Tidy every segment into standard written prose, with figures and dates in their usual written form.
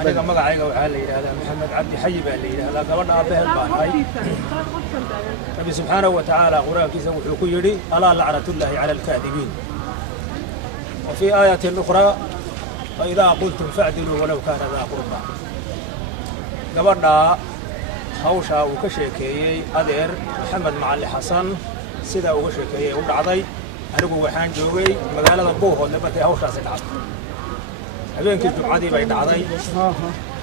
aniga magacayga waxaa la yidhaahdaa maxamed cabdi xayi baa la yidhaahdaa gabadha aabbaheed baan ahay rabbi subxaanahu wa tacaala qur-aankiisa wuxuu ku yidhi alaa lacnatullaahi cala alkaadibiin wa fii aayatin ukhraa faidaa qultum facdiluu walow kaana daa qurba gabadhaa hawshaa uu ka sheekeeyey adeer maxamed macali xasan sidaa uga sheekeeyey u dhacday anigu waxaan joogay magaalada buuhoodle markay hawshaasi dhacday habeenkii jumcadii bay dhacday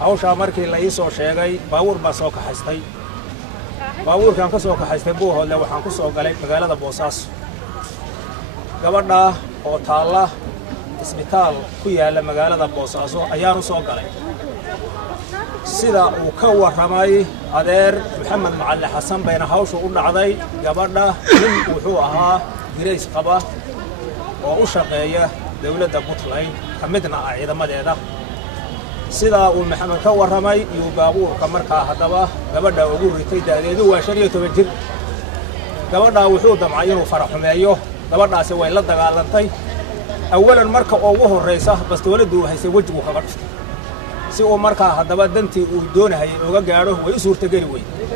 hawshaa markii la ii soo sheegay baabuur baan soo kaxaystay baabuurkaan ka soo kaxaystay buuhoodle waxaan ku soo galay magaalada boosaaso gabadhaa oo taalla isbitaal ku yaalla magaalada boosaaso ayaan u soo galay sida uu ka warramay adeer maxamed macali xasan bayna hawshu u dhacday gabadha nin wuxuu ahaa girays qaba oo u shaqeeya dawladda puntland ka midna ah ciidamadeeda sidaa uu maxamed ka warramay iyo baabuurka markaa haddaba gabadha ugu ritay da'deedu waa 15 jir gabadhaa wuxuu damcay inuu faraxumeeyo gabadhaasi way la dagaalantay awalan marka ugu horraysa bastooladdu haysay wejigu kaga dhuftay si uu markaa haddaba dantii uu doonayay uga gaadho way u suurtageli weyday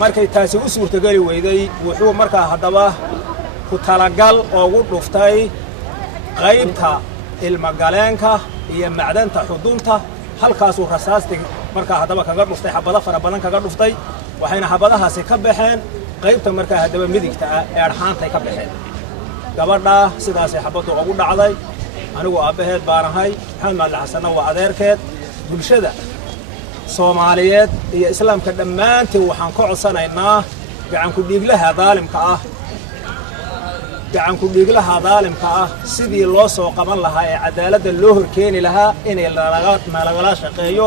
markay taasi u suurtageli weyday wuxuu markaa haddaba ku talagal ugu dhuftay qaybta ilmagaleenka iyo macdanta xudunta halkaasuu rasaastii markaa haddaba kaga dhuftay xabado fara badan kaga dhuftay waxayna xabadahaasi ka baxeen qaybta markaa haddaba midigta ah ee arxaantay ka baxeen gabadhaa sidaasay xabaddu ugu dhacday anigu aabbaheed baan ahay maxamed macali xasanna waa adeerkeed bulshada Soomaaliyeed iyo islaamka dhammaantii waxaan ka codsanaynaa gacan ku dhiiglaha daalimka ah sidii loo soo qaban lahaa ee cadaaladda loo horkeeni lahaa inay nalagala shaqeeyo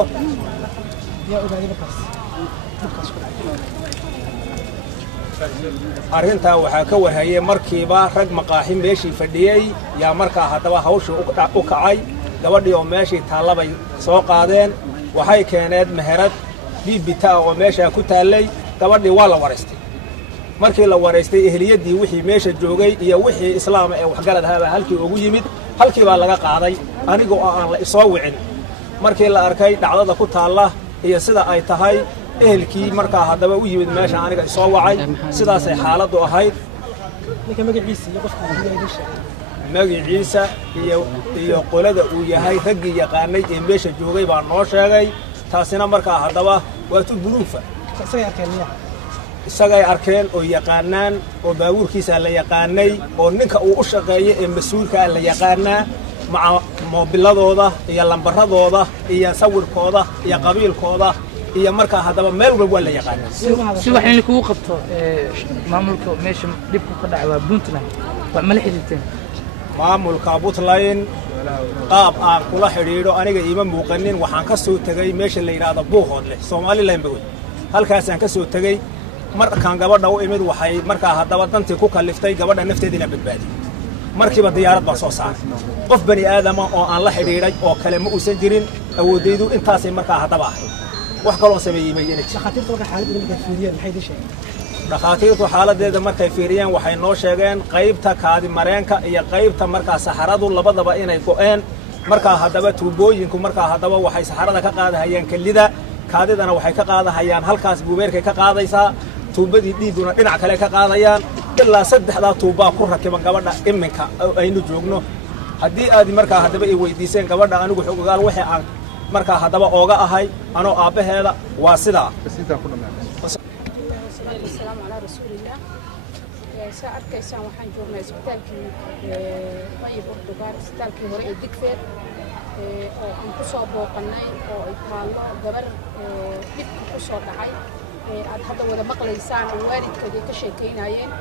arrintaa waxaa ka warhayay markiiba rag maqaaxi meeshii fadhiyey yaa markaa haddaba hawshii u kacay gabadhii oo meeshii taallabay soo qaadeen waxay keeneen meherad biibita oo meeshaa ku taallay gabadhii waa la waraystay markii la waraystay ehliyadii wixii meesha joogay iyo wixii islaam ee waxgalad ahaa halkii ugu yimid halkii baa laga qaaday anigoo aan la isoo wicin markii la arkay dhacdada ku taalla iyo sida ay tahay ehelkii markaa haddaba u yimid meesha aniga isoo wacay sidaasay xaaladdu ahayd magaciisa iyo qolada uu yahay raggii yaqaanay ee meesha joogay baa noo sheegay taasina markaa haddaba waa tu buluufa isagay arkeen oo yaqaanaan oo baabuurkiisa la yaqaanay oo ninka uu u shaqeeyo ee mas'uulka la yaqaanaa maca moobiladooda iyo lambaradooda iyo sawirkooda iyo qabiilkooda iyo markaa haddaba meel walba waa la yaqaanaa si wax in kugu qabto maamulka meesha dibku ka dhacay waa Puntland waa ma la xiriirteen maamulka Puntland qaab aan kula xiriiro aniga iima muuqanin waxaan ka soo tagay meesha la yiraahdo Buuhoodle Soomaaliland baa halkaas aan ka soo tagay markaan gabadha u imid waxay markaa haddaba dantii ku kaliftay gabadha nafteedina badbaadiyay markiiba diyaarad baa soo saaray qof bani aadama oo aan la xiriiray oo kale ma uusan jirin awoodaydu intaasay markaa haddaba ahayd wax kaloo sameeyay ma yeelin dhakhaatiirtu xaaladeeda markay fiiriyeen waxay noo sheegeen qaybta kaadi mareenka iyo qaybta markaa saxaradu labadaba inay go'een markaa haddaba tuubooyinku markaa haddaba waxay saxarada ka qaadahayaan kelida kaadidana waxay ka qaadahayaan halkaas buubeerkay ka qaadaysaa tuubadii dhiiguna dhinac kale ka qaadayaan ilaa 3 tuubaa ku rakiban gabadha iminka aynu joogno haddii aad markaa haddaba ay weydiiseen gabadha anigu xogaal wixii aan markaa haddaba ooga ahay anoo aabbaheeda waa sidaa السلام على رسول الله ساعد كيسان وحن جورنا اسبتالكي طيب أردوغار اسبتالكي هوري الدكفير oo aan ku soo booqanay oo ay taalo gabar dib ku soo dhacay aad hadda wada maqlaysaan oo waalidkeedii ka sheekeynayeen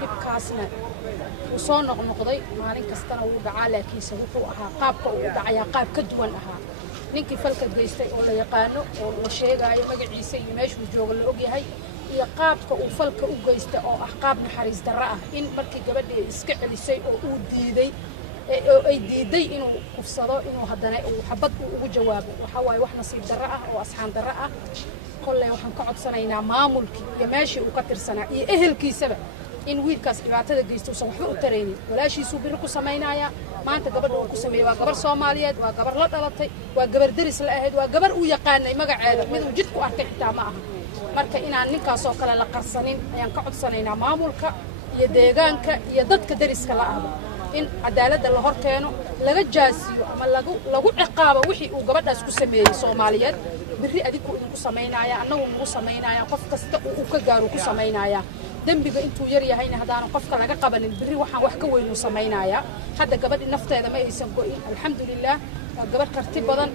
dibkaasna uu soo noqnoqday maalin kastana wuu dhacaa laakiinse wuxuu ahaa qaabka uu dhacayaa qaab ka duwan ahaa ninkii falka geystay oo la yaqaano oo la sheegayo magaciisa iyo meeshuu jooga la ogyahay iyo qaabka uu falka u geystay oo ah qaab naxariis darro ah in markii gabadhii iska celisay oo uu diiday ay diiday inuu kufsado inuu haddana uu xabad ugu jawaabo waxa waaye wax nasiib darro ah oo asxaan darro ah kolley waxaan ka codsanaynaa maamulkii iyo meeshii uu ka tirsanaa iyo ehelkiisaba in wiilkaas dhibaatada geysto uusan waxba u taraynin walaashiisuu biri ku samaynayaa maanta gabadha uu ku sameeyey waa gabar Soomaaliyeed waa gabar la dhalatay waa gabar daris la ahayd waa gabar uu yaqaanay magaceeda mid uu jid ku arkay xitaa ma aha marka inaan ninkaas oo kale la qarsanin ayaan ka codsanaynaa maamulka iyo deegaanka iyo dadka dariska la ahba in cadaaladda la hor keeno laga jaasiyo ama lagu ciqaabo wixii uu gabadhaas ku sameeyey Soomaaliyeed biri adigu idinku samaynaya annagu nagu samaynaya qof kasta uu ka gaaro ku samaynaya dambiga intuu yar yahayna hadaan qofka laga qabanin biri waxaan wax ka weyn u samaynaya hadda gabadhi nafteeda ma aysan go'in alxamdulillah gabadh karti badan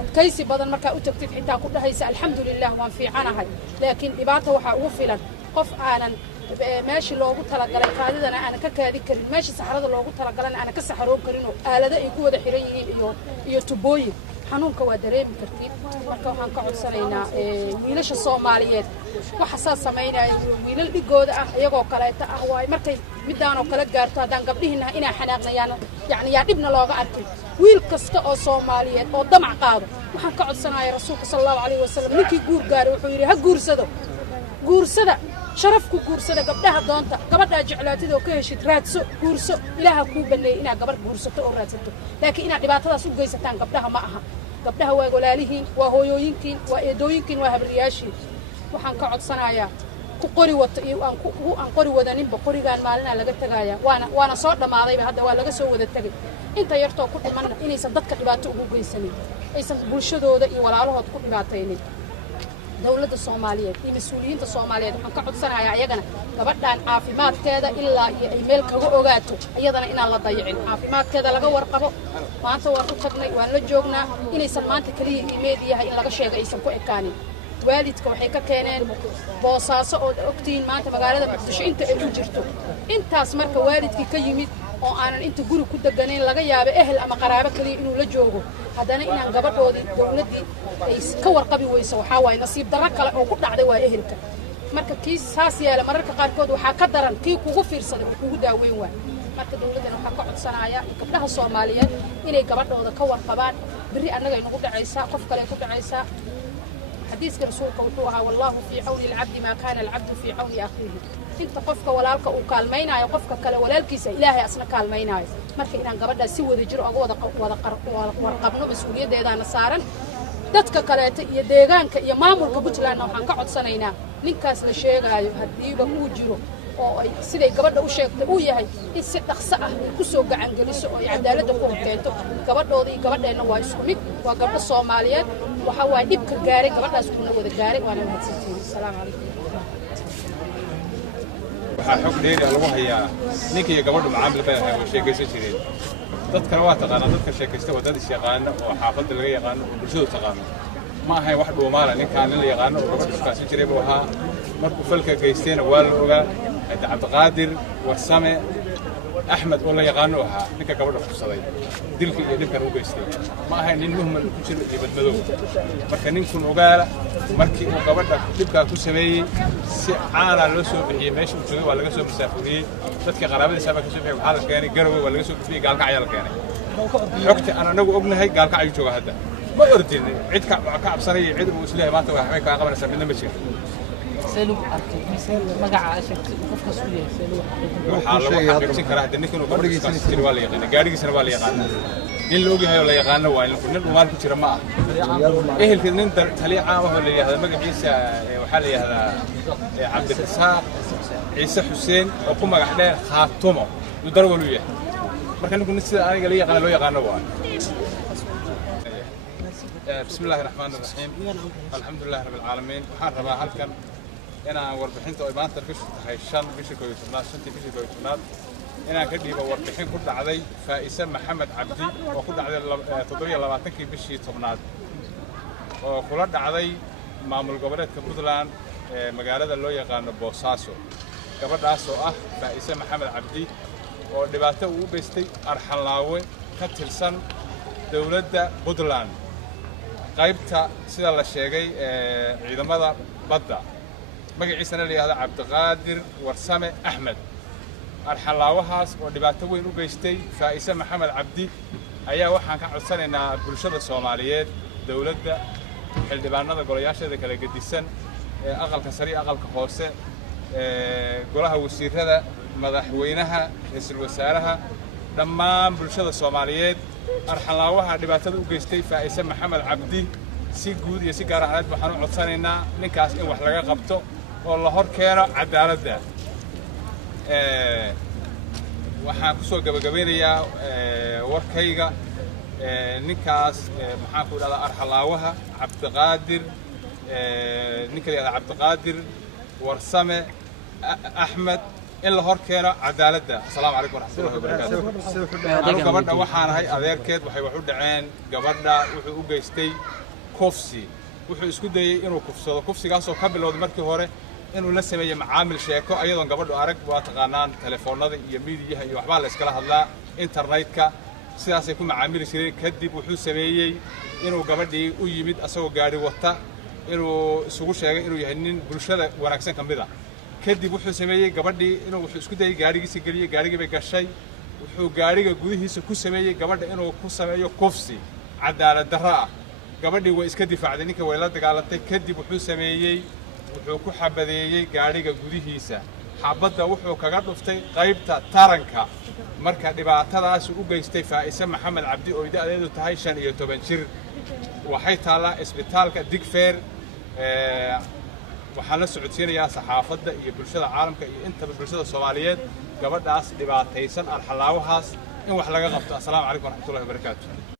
adkaysi badan marka u tagtid xitaa ku dhahaysa alxamdulillah waan fiicanahay laakiin dhibaato waxa ugu filan qof aanan meeshii loogu talagalay qaadidana aan ka kaadi karin meeshii saxarada loogu talagalay aan ka saxaroon karin oo aalada ay ku wada xiran yihiin iyo tubooyin xanuunka waa dareemi kartid marka waxaan ka codsanaynaa wiilasha Soomaaliyeed waxa saas sameynaya wiilal dhigooda ah iyagoo kaleeta ah way markay midaan oo kala gaarto hadaan gabdhihiina inay xanaaqnayaan yani yaa dhibna looga arkay wiil kasta oo Soomaaliyeed oo damac qaado waxaan ka codsanayaa rasuulka sallallahu alayhi wasallam ninkii guur gaaray wuxuu yiri ha guursada sharafku guursada gabdhaha doonta gabadha jeclaatida oo ka heshid raadso guurso ilaaha ku baneey ina gabar guursato oo raadsato laakiin ina dhibaatadaas u geysataan gabdhaha ma aha gabdhaha waa walaalihiin waa hooyooyinkiin waa eedooyinkiin waa habriyaashiin waxaan ka codsanayaa ku qori wata iyo aan qori wadaninba qorigaan maalina laga tagaya waana soo dhamaadayba hadda waa laga soo wada tagay inta yartoo ku dhimanna inaysan dadka dhibaato ugu geysanin aysan bulshadooda iyo walaalahood ku dhibaataynin dawladda Soomaaliyeed iyo mas'uuliyiinta Soomaaliyeed waxaan ka codsanayaa ayagana gabadhan caafimaadkeeda ilaa iyo ay meel kaga ogaato ayadana inaan la dayicin caafimaadkeeda laga warqabo maanta waan u tagnay waan la joognaa inaysan maanta kaliya iimayl yahay in laga sheego aysan ku ekaanin waalidka waxay ka keeneen boosaaso oo ogtiin maanta magaalada Muqdisho inta ay u jirto intaas marka waalidkii ka yimid oo aanan inta guri ku deganayn laga yaabo ehel ama qaraabo kaliya inuu la joogo haddana inaan gabadhoodii dawladii ay ka warqabi weyso waxaa waaye nasiib darro kale oo ku dhacday waa ehelka marka kii saas yaala mararka qaarkood waxaa ka daran kii kugu fiirsaday kugu daaweyn waay marka dawladana waxaa ka codsanayaa gabdhaha Soomaaliyeed inay gabadhooda ka warqabaan biri annaga ay nagu dhacaysaa qof kale ku dhacaysaa حديث رسولك وحوها والله في عون العبد ما كان العبد في عون أخيه انت قفك ولالك وكالمينا يا قفك كلا ولالكيس إلهي أصلا كالمينا marka inaan gabadha si wada jir uga wada warqabno mas'uuliyadeedana saaran dadka kaleeta iyo deegaanka iyo maamulka Puntland waxaan ka codsanaynaa ninkaas la sheegayo hadiiba uu jiro oo ay siday gabadha u sheegtay uu yahay in si dhaqso ah ku soo gacan geliso oo cadaaladda ku horteento gabadhoodii gabadheena waa isku mid waa gabdho Soomaaliyeed waxa waa dhibka gaaray gabadhaas kuna wada gaaray waana mahadsantihiin assalaamu calaykum waxaa xog dheeri lagu hayaa ninka iyo gabadhu macaamil bay ahayd oo sheekaysan jireen dadkana waa taqaanaa dadka sheekaysta wadada is yaqaana oo xaafadda laga yaqaano oo bulshadu taqaano ma ahayn wax dhuumaala ninkaan nin la yaqaano oo gabadhu iskaasin jiray buu ahaa markuu falka geystayna waa la ogaa Cabdiqaadir Warsame Axmed oo la yaqaano ahaa ninka gabadha fursaday dilka iyo dhibkan u geystay ma ahayn nin muhmal ku jiro iyo badmadow marka ninkun ogaala markii uu gabadha dhibka ku sameeyay si caana loo soo bixiyay meesha uu joogay waa laga soo masaafuriyay dadka qaraabadiisa baa ka soo bixiyay waxa la keenay Garowe waa laga soo bixiyay gaalka ayaa la keenay xogta aan anagu ognahay gaalka ayuu jooga hadda ma ordin cid ka cabsanay cid uu isleeyahay maanta waxay ka qabanaysaa midna ma jiro سلوك أركي مثل مجا عشان قف كسولية سلوك حاله واحد يمسك كره هذا نكون قبل كسر ولا يقان قاري كسر ولا يقان إن لوجي هاي ولا يقان وين كنا نقول كسر ما إيه الكلام ده تلي عامه ولا هذا مجا عيسى وحالي هذا عبد الرزاق عيسى حسين وقوم على خاتمه يضربوا له مركان نكون نسي أنا قال يقان لو يقان وين بسم الله الرحمن الرحيم الحمد لله رب العالمين وحرب هالكن أنا وربحنت وإبانة الفيش هيشان فيش كويتونات شنتي فيش كويتونات أنا كدي بوربحين كل عدي فإسم محمد عبدي وكل عدي تضوي الله تنكي فيش تبنات وكل عدي معمول قبلت كبودلان مجالات اللي يقان بوساسو قبل راسو فإسم محمد عبدي ودبعته وبستي أرحلاوي كتلسن دولة بودلان qaybta sida la sheegay ciidamada badda magaciisana la yiraahdo Cabdiqaadir Warsame Axmed arxalaawahaas oo dhibaato weyn u geystay Faa'isa Maxamed Cabdi ayaa waxaan ka codsanaynaa bulshada Soomaaliyeed dawladda xildhibaanada golayaasheeda kala gedisan aqalka sare aqalka hoose golaha wasiirada madaxweynaha ra'iisul wasaaraha dhammaan bulshada Soomaaliyeed arxalaawaha dhibaatada u geystay Faa'isa Maxamed Cabdi si guud iyo si gaar ahaaneed waxaan u codsanaynaa ninkaas in wax laga qabto oo la hor keeno cadaaladda waxaan ku soo gabagabeynayaa warkayga ninkaas maxaan ku idhahdaa arxalaawaha Cabdiqaadir ninka la Cabdiqaadir warsame Axmed in la hor keeno cadaaladda assalaamu calaykum waraxmatullaahi wabarakaatuh gabadha waxaan ahay adeerkeed waxay wax u dhaceen gabadha wuxuu u geystay kufsi wuxuu isku dayay inuu kufsado kufsigaasoo ka bilowday markii hore inuu la sameeyo macaamil sheeko ayadoon gabadhu arag waa taqaanaan telefoonada iyo miidiyaha iyo waxbaa la iskala hadlaa internetka sidaasay ku macaamili jireen kadib wuxuu sameeyey inuu gabadhii u yimid asagoo gaari wata inuu isugu sheegay inuu yahay nin bulshada wanaagsan ka mid ah kadib wuxuu sameeyey gabadhii inuu wuxuu isku dayay gaarigiisa geliyay gaarigii bay gashay wuxuu gaariga gudihiisa ku sameeyey gabadha inuu ku sameeyo kufsi cadaalad darro ah gabadhii way iska difaacday ninka way la dagaalantay kadib wuxuu sameeyey wuxuu ku xabadeeyey gaariga gudihiisa xabadda wuxuu kaga dhuftay qaybta taranka marka dhibaatadaas u geystay Faa'isa Maxamed Cabdi oo da'deedu tahay 15 jir waxay taalaa isbitaalka Digfaar waxaan la socodsiinayaa saxaafadda iyo bulshada caalamka iyo inta bulshada Soomaaliyeed gabadhaas dhibaataysan arxalaawahaas in wax laga qabto assalaamu calaykum waraxmatullaahi wabarakaatuh